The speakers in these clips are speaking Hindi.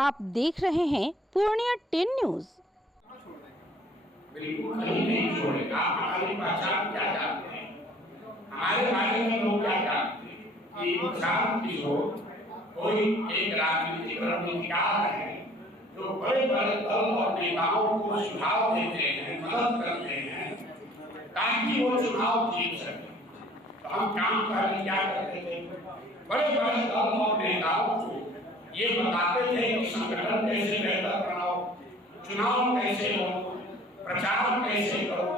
आप देख रहे हैं पूर्णिया 10 न्यूज। बिल्कुल कहीं नहीं छोड़ेगा। हमारी पहचान क्या जानते हैं, हमारे बारे में लोग क्या जानते हैं कि इंसान की हो कोई एक राजनीतिक रणनीतिकार है जो बड़े बड़े दल और नेताओं को सुझाव देते हैं, मदद करते हैं ताकि वो चुनाव जीत सके। तो हम काम करने क्या करते थे, बड़े बड़े दल और नेताओं को ये बताते थे कि संगठन कैसे बेहतर बनाओ, चुनाव कैसे हो, प्रचार कैसे करो,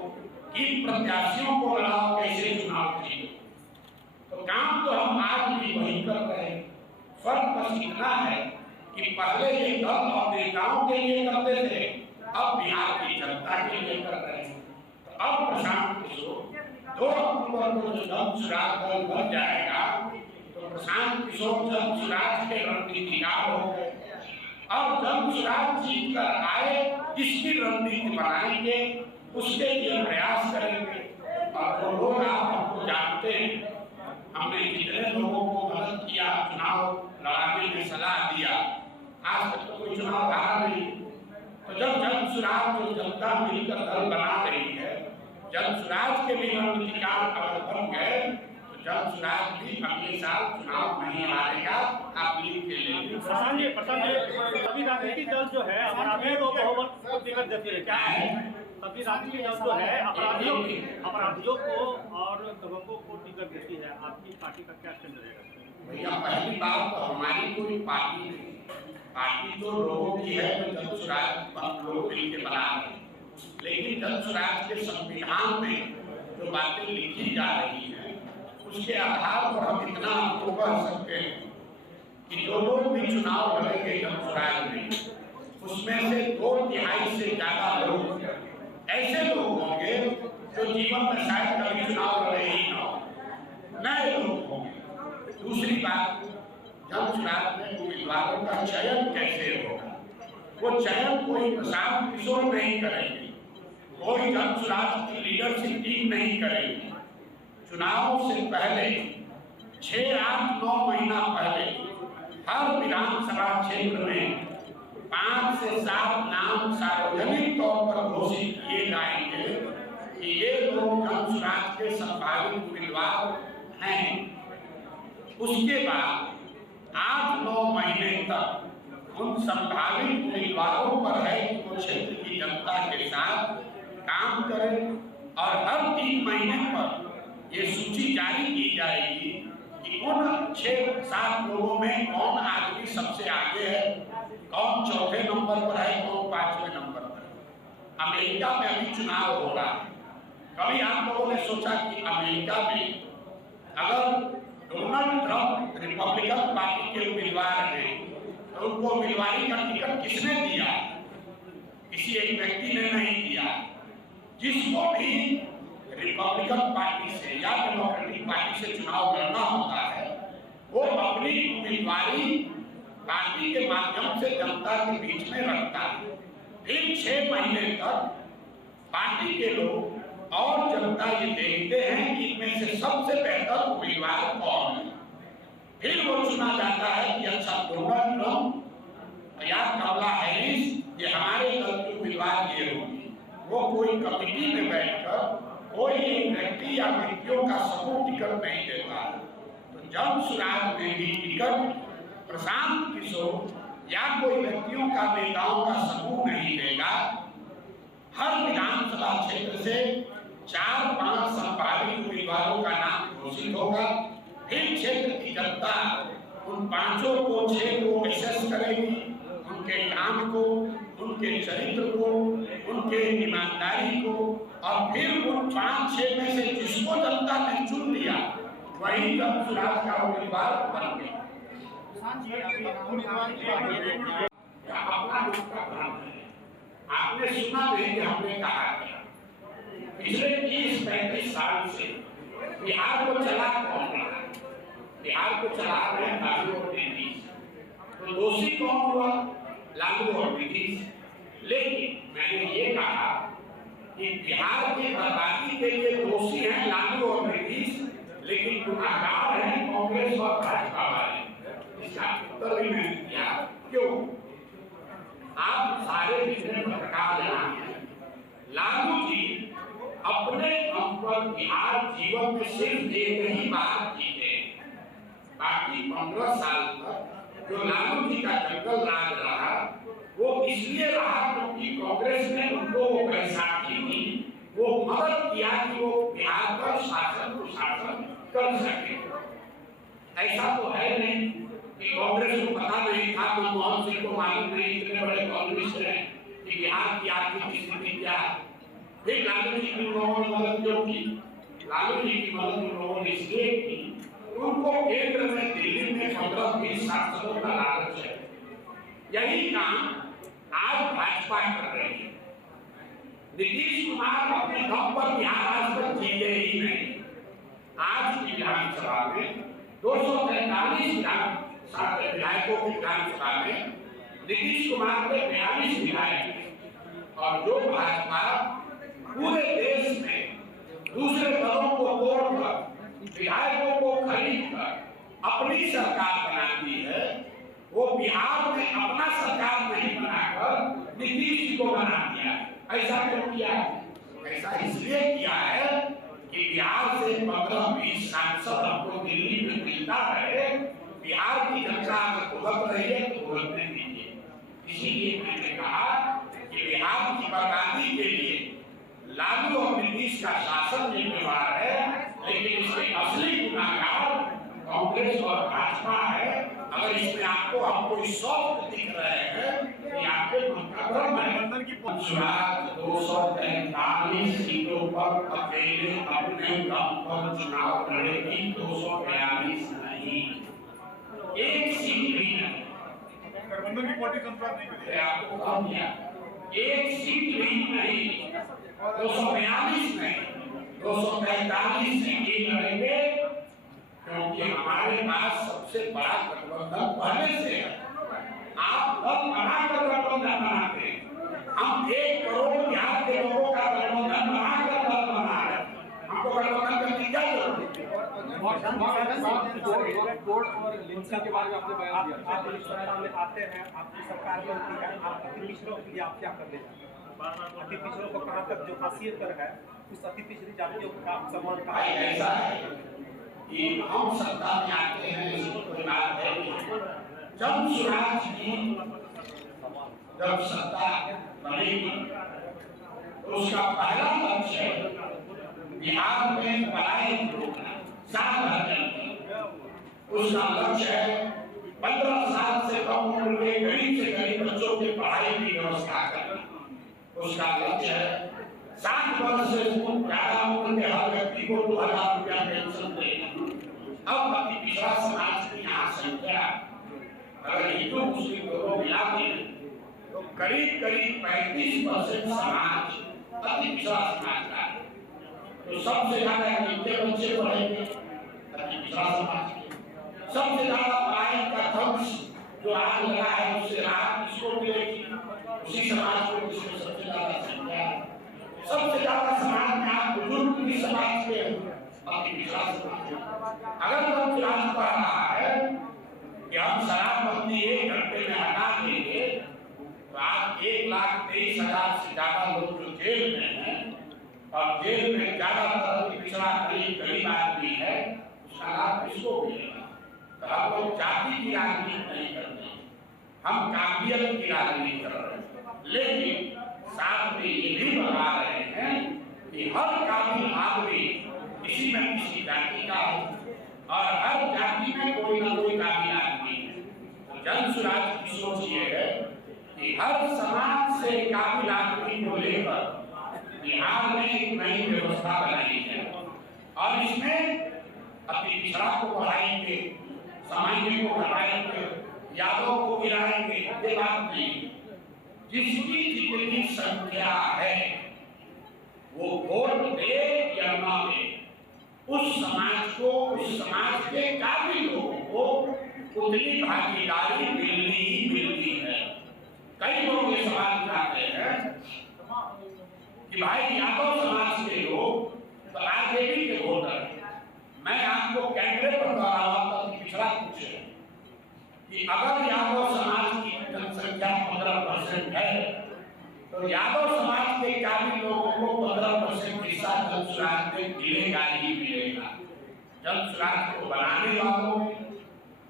किन प्रत्याशियों को लड़ाओ, कैसे चुनाव जीतो। तो काम तो हम आज भी वही कर रहे हैं। फर्क बस इतना है कि पहले ये दल और नेताओं के लिए करते थे, अब बिहार की जनता के लिए कर रहे हैं। तो अब प्रशांत किशोर 2 अक्टूबर को जो जन सुराज दल बन जाएगा तो प्रशांत किशोर जन सुराज के रणनीतिकार हो गए। अब जन सुराज जीत कर आए, इसकी रणनीति बनाएंगे, उसके लिए प्रयास करेंगे। और जो लोग आप हमको जानते हैं, हमने जितने लोगों को मदद किया, चुनाव लड़ाने में सलाह दिया, आज तक तो कोई चुनाव हारा नहीं। तो जब जन सुराज जो जनता मिलकर दल बना रही है, जन सुराज के भी रणनीतिकार अगर बन गए तो जन सुराज भी अगले साल चुनाव नहीं हारेगा। आप लीग के लिए सभी राजनीतिक दल जो है अपराधियों को बहुमत को टिकट देती है, क्या है सभी राजनीतिक दल जो है अपराधियों को और दबंगों को टिकट देती है, आपकी पार्टी का क्या स्टैंड रहेगा? भैया पहली बात तो हमारी कोई पार्टी नहीं, पार्टी तो लोगों की है जो जन सुराज लोग मिलकर बना रहे हैं। लेकिन जन सुराज के संविधान में जो बातें लिखी जा रही है उसके आधार पर हम इतना आपको कह सकते हैं कि जो लोग भी चुनाव लड़ेंगे जन सुराज में, उसमें से 2/3 से ज्यादा लोग ऐसे लोग होंगे जो जीवन में शायद कभी चुनाव लड़े ही ना हो, नए लोग होंगे। दूसरी बात, जन सुराज में उम्मीदवारों का चयन कैसे होगा, वो चयन कोई प्रशांत किशोर नहीं करेंगे, कोई जन सुराज की लीडरशिप टीम नहीं करेगी। चुनाव से पहले 6, 8, 9 महीना पहले हर विधानसभा क्षेत्र में 5 से 7 नाम सार्वजनिक तौर पर घोषित किए जाएंगे कि ये लोग जन सुराज के संभावित उम्मीदवार हैं। उसके बाद 8-9 महीने तक उन संभावित उम्मीदवारों पर है कि वो क्षेत्र की जनता के साथ काम करें और हर 3 महीने पर ये सूची जारी की जाएगी कि उन 6-7 लोगों में कौन आदमी सबसे आगे है, कौन 4थे नंबर पर है, कौन 5वें नंबर पर है। अमेरिका में अभी चुनाव हो रहा है। कभी आप लोगों ने सोचा कि अमेरिका में अगर डोनाल्ड ट्रंप रिपब्लिकन पार्टी के उम्मीदवार हैं तो उनको उम्मीदवारी का टिकट किसने दिया? किसी एक व्यक्ति ने नहीं दिया। जिसको भी रिपब्लिकन पार्टी से या डेमोक्रेटिक पार्टी से चुनाव लड़ना होता है, वो अपनी उम्मीदवारी पार्टी के माध्यम से जनता के बीच में रखता है। फिर 6 महीने तक पार्टी के लोग और जनता ये देखते हैं कि इनमें से सबसे बेहतर उम्मीदवार कौन है। फिर वो चुना जाता है कि अच्छा डोनाल्ड ट्रंप या कमला हैरिस ये हमारे दल के उम्मीदवार ये होंगे। वो कोई कमेटी में बैठकर कोई एक व्यक्ति या व्यक्तियों का समूह टिकट नहीं देता। तो जन सुराज में भी टिकट प्रशांत किशोर या कोई व्यक्तियों का, नेताओं का समूह नहीं देगा। हर विधानसभा क्षेत्र से 4-5 संभावित उम्मीदवारों का नाम घोषित होगा। फिर क्षेत्र की जनता उन 5 को 6 को विशेष करेगी, उनके काम को, उनके चरित्र को, उनके ईमानदारी को, और फिर उन 5-6 में से जिसको जनता ने चुन लिया वही जन सुराज का उम्मीदवार बन गया। आपने सुना नहीं कि हमने कहा पिछले 30-35 साल से बिहार को चला कौन रहा? बिहार को चला रहे लालू और नीतीश। तो दोषी कौन हुआ? लालू और नीतीश। लेकिन मैंने ये कहा कि बिहार की बर्बादी के लिए दोषी हैं लालू और नीतीश, लेकिन गुनाहगार हैं कांग्रेस और भाजपा वाले। इसका उत्तर भी मैंने दिया। क्यों? 15 साल तक जो लालू जी का जंगल राज रहा, वो इसलिए रहा क्योंकि कांग्रेस ने उनको वो बैसाखी दी, वो मदद किया कि वो बिहार पर शासन कुशासन कर सके। ऐसा तो है नहीं कि कांग्रेस को पता नहीं था, मनमोहन सिंह को मालूम नहीं, इतने बड़े कम्युनिस्ट हैं, कि बिहार की आर्थिक स्थिति क्या है। फिर लालू जी की लोगों ने मदद क्यों की? लालू जी की मदद उन लोगों ने इसलिए की, उनको केंद्र में दिल्ली में 15-20 सांसदों का लालच है। यही काम आज भाजपा कर रही है। नीतीश कुमार अपने दम पर बिहार आज तक जीते ही नहीं। आज की विधानसभा में 243 विधायकों की विधानसभा में नीतीश कुमार के 42 विधायक, और जो भाजपा पूरे देश में दूसरे दलों को तोड़कर विधायकों को खरीदकर अपनी सरकार बनाती है, वो बिहार में अपना सरकार नहीं बनाकर नीतीश जी को बना दिया। ऐसा क्यों किया? ऐसा इसलिए किया है कि बिहार से 15-20 सांसद हमको दिल्ली में मिलता है, बिहार की जनता अगर भुगत रही है तो भुगतने दीजिए। इसीलिए मैंने कहा कि बिहार की बर्बादी के लिए लालू और नीतीश का शासन जिम्मेवार है, लेकिन इसके असली गुनाहगार कांग्रेस और भाजपा है। अगर इसमें आपको हमको सॉफ्ट दिख रहे हैं कि आपके गठबंधन की 243 सीटों पर अकेले अपने दम पर चुनाव लड़ेगी, 242 नहीं, एक सीट भी नहीं। गठबंधन की पार्टी संपर्क नहीं करेगी। आपको कम किया, एक सीट भी नहीं, 242 नहीं, 243 सीटें लड़ेंगे, क्योंकि हमारे पास सबसे बड़ा गठबंधन पहले से है। आप दल बनाकर गठबंधन बनाते हैं, हम 1 करोड़ बिहार के लोगों का गठबंधन बनाकर दल बना रहे हैं। हमको गठबंधन करने की क्या जरूरत है? कोर्ट और लिंचिंग के बारे में आपने बयान दिया। आप सरकार में आते हैं, आपकी सरकार बनती है, आप अति पिछड़ों के लिए आप क्या कर देते हैं? अति पिछड़ों को कहाँ तक जो खासियत पर है, उस अति पिछड़ी जातियों का सम्मान का ऐसा है कि हम सत्ता में आते हैं, इसको कोई बात है नहीं। जब स्वराज की जब सत्ता बनेगी तो उसका पहला लक्ष्य है बिहार में पढ़ाई रोकना, साल भर चलती। उसका लक्ष्य है 15 साल से कम उम्र के गरीब से गरीब बच्चों की पढ़ाई की व्यवस्था करना। उसका लक्ष्य है 60 वर्ष से ज्यादा उम्र के हर व्यक्ति को 2000 रुपया पेंशन देना। अब अति पिछड़ा समाज की यहाँ संख्या अगर हिंदू मुस्लिम दोनों मिला दें तो करीब 35% समाज अति पिछड़ा समाज का है। तो सबसे ज्यादा कितने बच्चे पढ़ेंगे? अति पिछड़ा समाज के। सबसे ज्यादा पढ़ाई का खर्च जो आज लगा है उससे राहत किसको मिलेगी? उसी समाज को जिसमें सबसे ज्यादा संख्या है। सबसे ज्यादा समाज में आप बुजुर्ग भी समाज के अति पिछड़ा समाज। अगर हम चुनाव पढ़ रहा है कि हम शराबबंदी 1 घंटे में हटा देंगे तो आज 1,23,000 से ज्यादा लोग जो जेल में हैं और जेल में ज्यादातर पिछड़ा गरीब आदमी है, उसका लाभ किसको मिलेगा? तो हम लोग जाति की राजनीति नहीं करते, हम काबिलियत की राजनीति कर रहे हैं। लेकिन साथ में ये भी बता रहे हैं कि हर काबिल आदमी किसी न किसी जाति का हो और हर जाति में कोई ना कोई काबिल आदमी है। तो जन स्वराज की सोच ये है कि हर समाज से काबिल आदमी को लेकर बिहार में एक नई व्यवस्था बनाई है और इसमें अति पिछड़ा को बढ़ाएंगे, सामान्य को बढ़ाएंगे, यादव को गिराएंगे, ये बात नहीं। जिसकी जितनी संख्या है वो वोट दे या ना दे, उस समाज के काबिल लोगों को उतनी भागीदारी मिलनी ही मिलती है। कई लोग ये सवाल उठाते हैं कि भाई यादव समाज के लोग तो आरजेडी के वोटर हैं। मैं आपको कैमरे पर पिछड़ा पूछे कि अगर यादव समाज की जनसंख्या 15% है तो यादव समाज के काबिल लोगों को 15% हिस्सा जन स्वराज में मिलेगा ही मिलेगा। जन स्वराज को बनाने वालों में,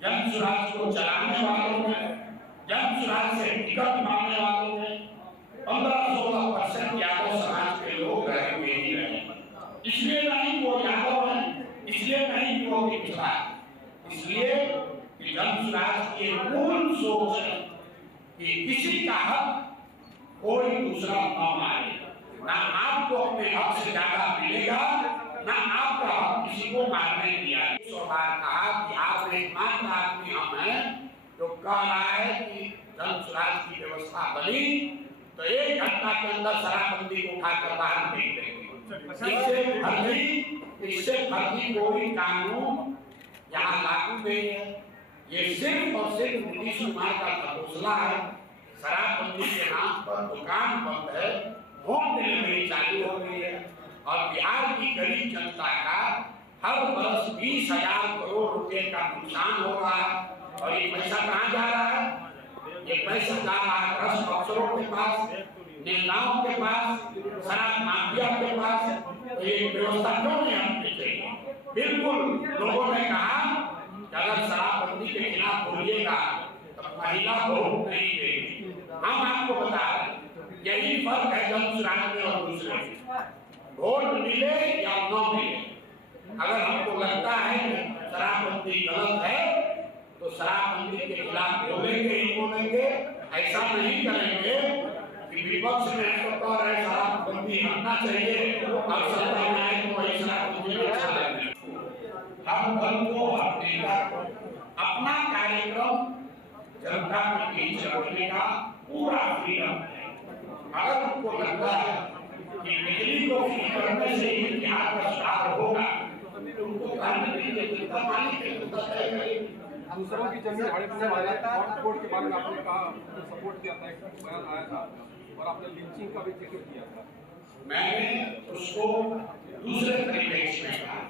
जन सुराज को चलाने वालों में, जन सुराज से टिकट मांगने वालों में 15-16% यादव समाज के लोग रहेंगे ही रहेंगे। इसलिए नहीं वो यादव है, इसलिए नहीं वो पिछड़ा है, इसलिए कि जन सुराज की मूल सोच है कि किसी का हक कोई दूसरा न मारे, ना आपको अपने हक से ज्यादा मिलेगा, ना आपका हक किसी को मारने दिया। इस बार कहा कि आप एकमात्र आदमी हम हैं जो कह रहा है कि जन सुराज की व्यवस्था बनी तो 1 घंटा के अंदर शराबबंदी को उठाकर बाहर फेंक देंगे। इससे फर्जी कोई कानून यहाँ लागू नहीं है। ये सिर्फ और सिर्फ नीतीश कुमार का घोषणा है। शराबबंदी के नाम पर दुकान बंद है, होम डिलीवरी चालू हो गई है और बिहार की गरीब जनता का हर वर्ष 20,000 करोड़ रुपए का नुकसान हो रहा है। और ये पैसा कहाँ जा रहा है? ये पैसा जा रहा है भ्रष्ट अफसरों के पास, नेताओं के पास, शराब माफिया के पास। तो ये व्यवस्था क्यों नहीं होनी चाहिए? बिल्कुल लोगों ने कहा कि अगर शराबबंदी के खिलाफ बोलिएगा तो महिला वोट नहीं देगी। हम आपको बता रहे यही फर्क है जन सुराज में और दूसरे में। वोट मिले या न मिले, अगर हमको लगता है कि शराबबंदी गलत है तो शराबबंदी के खिलाफ बोलेंगे ही बोलेंगे। ऐसा नहीं करेंगे कि विपक्ष में तो रहे शराबबंदी हटना चाहिए और सत्ता में आए तो वही शराबबंदी अच्छा लगे। हम दल को अपना कार्यक्रम जनता के बीच रखने का पूरा फ्रीडम है। अगर उनको लगता है कि बिजली को फ्री करने से ही बिहार का सुधार होगा तो उनको करने के लिए जनता मालिक है। दूसरों की जमीन हड़पने वाले कोर्ट के बारे में आपने कहा, सपोर्ट किया था, एक बयान आया था और आपने लिंचिंग का भी जिक्र किया था। मैंने उसको दूसरे परिप्रेक्ष्य में कहा,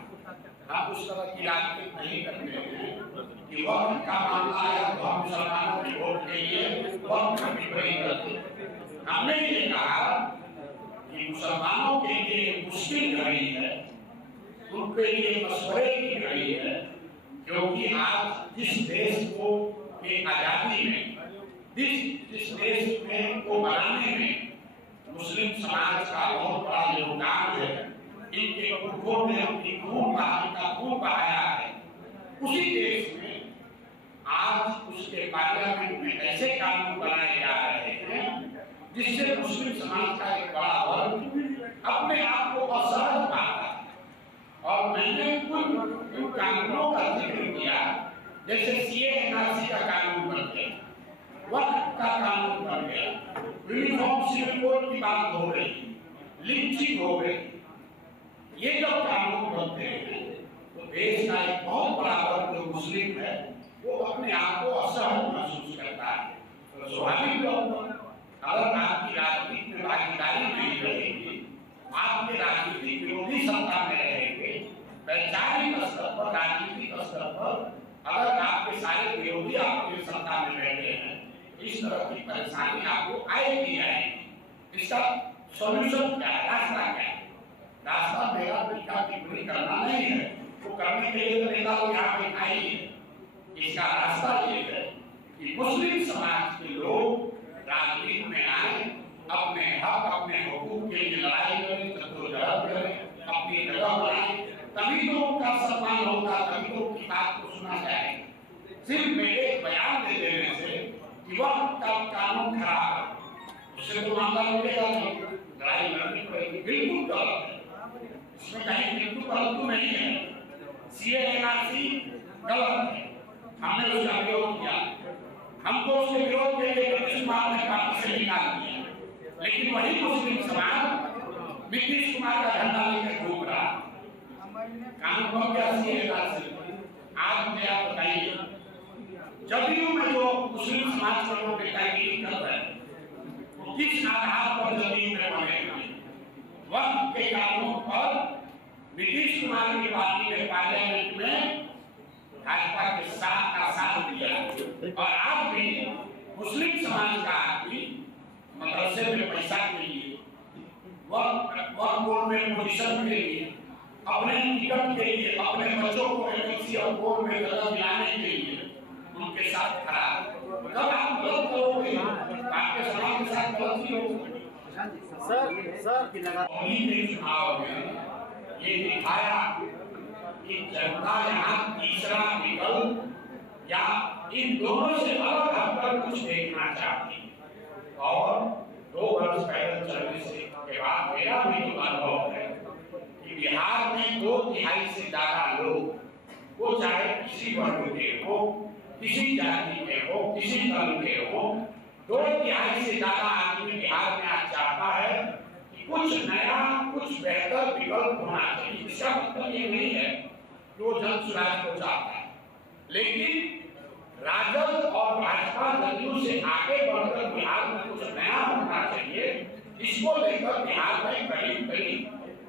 आप उस तरह की राजनीति नहीं करते हैं कि वक्त का मामला आया तो हम मुसलमानों की वोट के लिए वक्त की टिप्पणी करते। हमने ये कहा कि मुसलमानों के लिए मुश्किल घड़ी है, उनके लिए मशवरे की घड़ी है, क्योंकि आज जिस देश को के आजादी में, जिस देश में को बनाने में मुस्लिम समाज का बहुत बड़ा योगदान है, इनके पुरखों ने अपनी खून बहाया है, उसी देश में आज उसके पार्लियामेंट में ऐसे कानून बनाए जा रहे हैं जिससे मुस्लिम समाज का एक बड़ा वर्ग अपने आप को असहज पाता है। और मैंने उन कानूनों का जिक्र किया जैसे CA/NRC का कानून बन गया, वक्त का कानून बन गया, यूनिफॉर्म सिविल कोड की बात हो रही, लिंचिंग हो गई। ये जब कानून बनते हैं तो देश का एक बहुत बड़ा वर्ग जो मुस्लिम है वो अपने आप को असहज महसूस करता है। तो स्वाभाविक तौर पर अगर आपकी राजनीति में भागीदारी नहीं रहेगी, आपके राजनीतिक विरोधी सत्ता में रहेंगे, वैचारिक स्तर पर, राजनीतिक स्तर पर अगर आपके सारे विरोधी आपके सत्ता में बैठे हैं, इस तरह की परेशानी आपको आएगी आएगी। इसका सॉल्यूशन क्या है, रास्ता क्या है? रास्ता मेरा टीका टिप्पणी करना नहीं है, वो करने के लिए तो नेता लोग यहाँ पे आए ही है। इसका रास्ता ये है कि मुस्लिम समाज के लोग राजनीति में आए, अपने हक, अपने हुकूक के लिए लड़ाई करें, जद्दोजहद करें, अपनी जगह बनाएं, तभी तो उनका सम्मान होगा, तभी तो उनकी बात को सुना जाएगा। सिर्फ मेरे बयान दे देने से कि वह कानून खराब है, उससे तो मामला मिलेगा नहीं, लड़ाई लड़नी पड़ेगी। बिल्कुल गलत है, इसमें कहीं बिल्कुल गलत नहीं है। CA/NRC गलत है, हमने उसका विरोध किया, हमको उसके विरोध के लिए नीतीश कुमार ने पार्टी से निकाल दिया, लेकिन वही मुस्लिम समाज नीतीश कुमार का झंडा लेकर घूम रहा। कानून बन गया CA/NRC। आज मुझे आप बताइए, जदयू में जो मुस्लिम समाज के लोग नेतागिरी कर रहे हैं, वो किस आधार पर जदयू में बने हैं? वक्त के कानून पर नीतीश कुमार की पार्टी ने पार्लियामेंट में भाजपा के साथ दिया और आज भी मुस्लिम समाज का आदमी मदरसे में पैसा के लिए, वक्त बोर्ड में पोजीशन के लिए, अपने टिकट के लिए, अपने बच्चों को एमएलसी और बोर्ड में जगह दिलाने के लिए उनके साथ खड़ा जब आप गलत करोगे आपके समाज के साथ गलती होगी। के चुनाव में ये दिखाया कि जनता यहाँ तीसरा विकल्प या इन दोनों से अलग हटकर कुछ देखना चाहती है। और 2 वर्ष पैदल चलने से के बाद मेरा भी जो अनुभव है कि बिहार में 2/3 से ज्यादा लोग, वो चाहे किसी वर्ग के हो, किसी जाति के हो, किसी दल के हो, 2/3 से ज्यादा आदमी बिहार में आज चाहता है कि कुछ नया, कुछ बेहतर विकल्प होना चाहिए। इसका मतलब ये नहीं है कि वो जन स्वराज को चाहता है, लेकिन राजद और भाजपा जदयू से आगे बढ़कर बिहार में कुछ नया होना चाहिए। इसको लेकर बिहार में करीब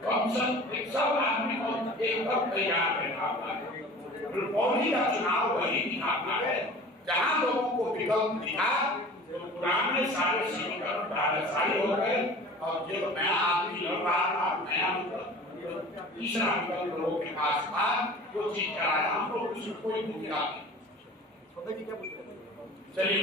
कम से कम सब आदमी को एक वक्त तैयार रहना है। रुपौली का चुनाव वही दिखाता है जहां लोगों को विकल्प दिखा तो पुराने सारे समीकरण धाराशायी हो गए और जो नया आदमी लड़ रहा था, नया विकल्प, तीसरा विकल्प लोगों के पास था, वो चीज कराया। हम लोग उसमें कोई भूमिका नहीं। चलिए